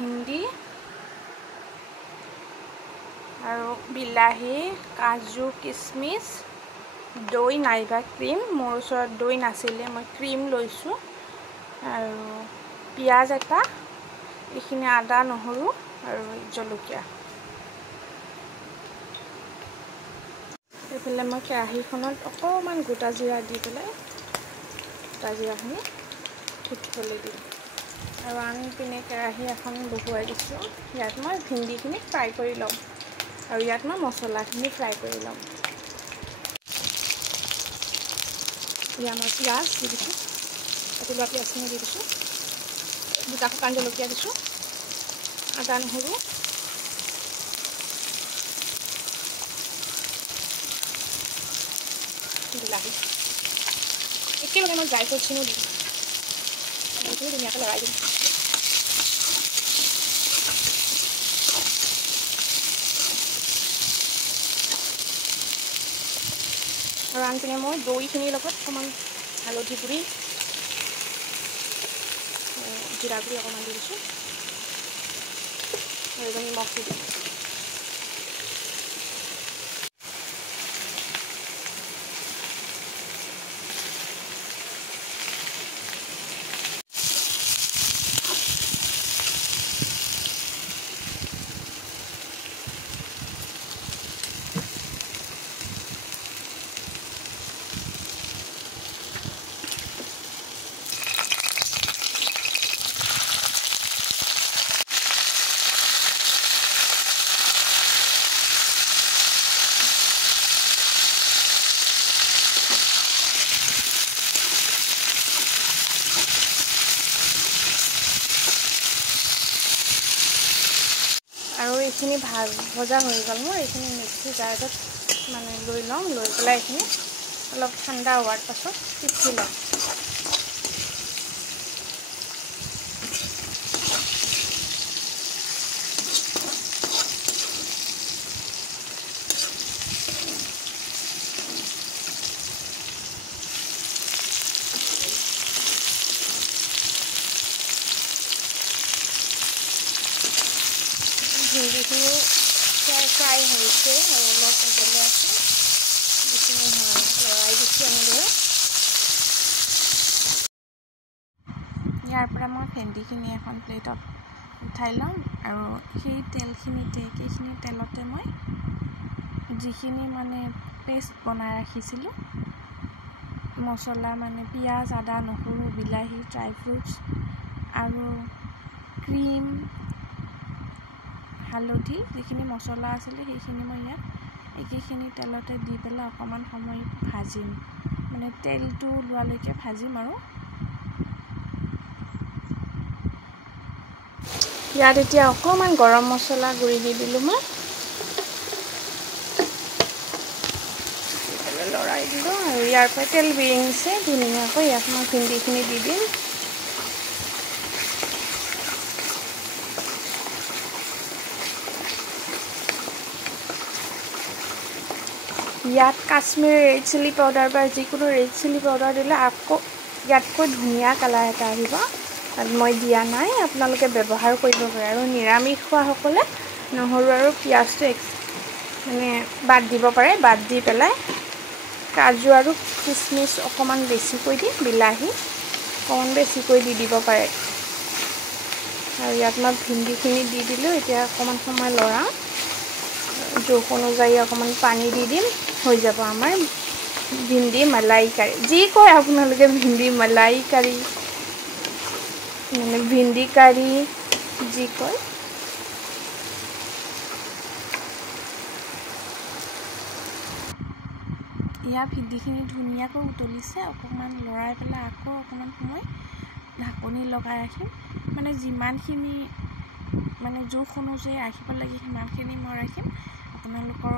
ভিন্দি আৰু বিলাহী কাজু কিচমিচ দৈ নাইবা ক্ৰীম মোৰ ওচৰত দৈ নাছিলে মই ক্ৰীম লৈছোঁ আৰু পিঁয়াজ এটা এইখিনি আদা নহৰু আৰু জলকীয়া এইফালে মই কেৰাহীখনত অকণমান গোটা জিৰা দি পেলাই গোটা জিৰাখিনি উঠিবলৈ দিম আৰু আনপিনে কেৰাহী এখন বহুৱাই দিছোঁ ইয়াত মই ভিন্দিখিনি ফ্ৰাই কৰি ল'ম আৰু ইয়াত মই মছলাখিনি ফ্ৰাই কৰি ল'ম ইয়াত মই পিঁয়াজ দি দিছোঁ কাটি লোৱা পিঁয়াজখিনি দি দিছোঁ দুটা শুকান জলকীয়া দিছোঁ আদা নহৰু বিলাহী একেলগে মই ড্ৰাই ফ্ৰুটছখিনিও দিম এইখিনি ধুনীয়াকৈ লৰাই দিম আৰু আনপিনে মই দৈখিনিৰ লগত অকণমান হালধি গুড়ি জিৰা গুড়ি অকণমান দি দিছোঁ আৰু এইটো নিমখ দি দিম আৰু এইখিনি ভজা হৈ গ'ল মোৰ এইখিনি মিক্সি জাৰত মানে লৈ ল'ম লৈ পেলাই এইখিনি অলপ ঠাণ্ডা হোৱাৰ পাছত পিচি ল'ম ভিন্দিখিনিও ফ্ৰাই হৈছে আৰু অলপ হ'বলৈ আছে যিখিনি লৰাই দিছোঁ এনেদৰে ইয়াৰ পৰা মই ভেন্দিখিনি এখন প্লেটত উঠাই ল'ম আৰু সেই তেলখিনিতে একেখিনি তেলতে মই যিখিনি মানে পেষ্ট বনাই ৰাখিছিলোঁ মছলা মানে পিঁয়াজ আদা নহৰু বিলাহী ড্ৰাই ফ্ৰুটছ আৰু ক্ৰীম হালধি যিখিনি মছলা আছিলে সেইখিনি মই ইয়াত একেখিনি তেলতে দি পেলাই অকণমান সময় ভাজিম মানে তেলটো ওলোৱালৈকে ভাজিম আৰু ইয়াত এতিয়া অকণমান গৰম মছলা গুড়ি দি দিলোঁ মই লৰাই দিলোঁ আৰু ইয়াৰ পৰা তেল বিৰিঙিছে ধুনীয়াকৈ ইয়াত মই ভিন্দিখিনি দি দিম ইয়াত কাশ্মীৰ ৰেড চিলি পাউডাৰ বা যিকোনো ৰেড চিলি পাউডাৰ দিলে আকৌ ইয়াতকৈ ধুনীয়া কালাৰ এটা আহিব তাত মই দিয়া নাই আপোনালোকে ব্যৱহাৰ কৰিব পাৰে আৰু নিৰামিষ খোৱাসকলে নহৰু আৰু পিঁয়াজটো মানে বাদ দিব পাৰে বাদ দি পেলাই কাজু আৰু কিচমিচ অকণমান বেছিকৈ দি বিলাহী অকণমান বেছিকৈ দি দিব পাৰে আৰু ইয়াত মই ভিন্দিখিনি দি দিলোঁ এতিয়া অকণমান সময় লৰাওঁ জোখ অনুযায়ী অকণমান পানী দি দিম হৈ যাব আমাৰ ভিন্দি মালাই কাৰী যি কয় আপোনালোকে ভিন্দি মালাই কাৰী মানে ভিন্দি কাৰী যি কয় ইয়াৰ ভিন্দিখিনি ধুনীয়াকৈ উতলিছে অকণমান লৰাই পেলাই আকৌ অকণমান সময় ঢাকনি লগাই ৰাখিম মানে যিমানখিনি মানে জোখ অনুযায়ী ৰাখিব লাগে সিমানখিনি মই ৰাখিম আপোনালোকৰ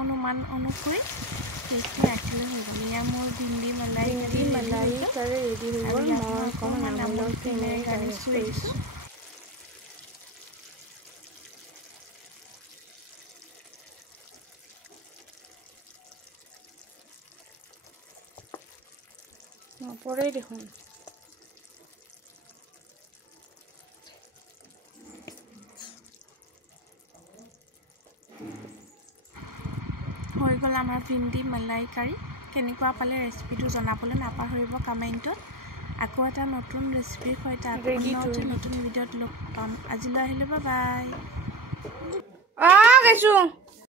অনুমান অনুসৰি সেইখিনি ৰাখিলে হৈ গ'ল ইয়াৰ মোৰ ভিন্দি মালাই কাৰী ৰেডি হৈ গ'ল মই অকণমান আমুল ক্ৰীমেৰে গাৰ্নিছ কৰি দিছোঁ নপৰেই দেখোন আমাৰ ভিন্দি মালাই কাৰী কেনেকুৱা পালে ৰেচিপিটো জনাবলৈ নাপাহৰিব কমেণ্টত আকৌ এটা নতুন ৰেচিপিৰ সৈতে নতুন ভিডিঅ'ত লগ পাম আজিলৈ আহিলো বাই বাই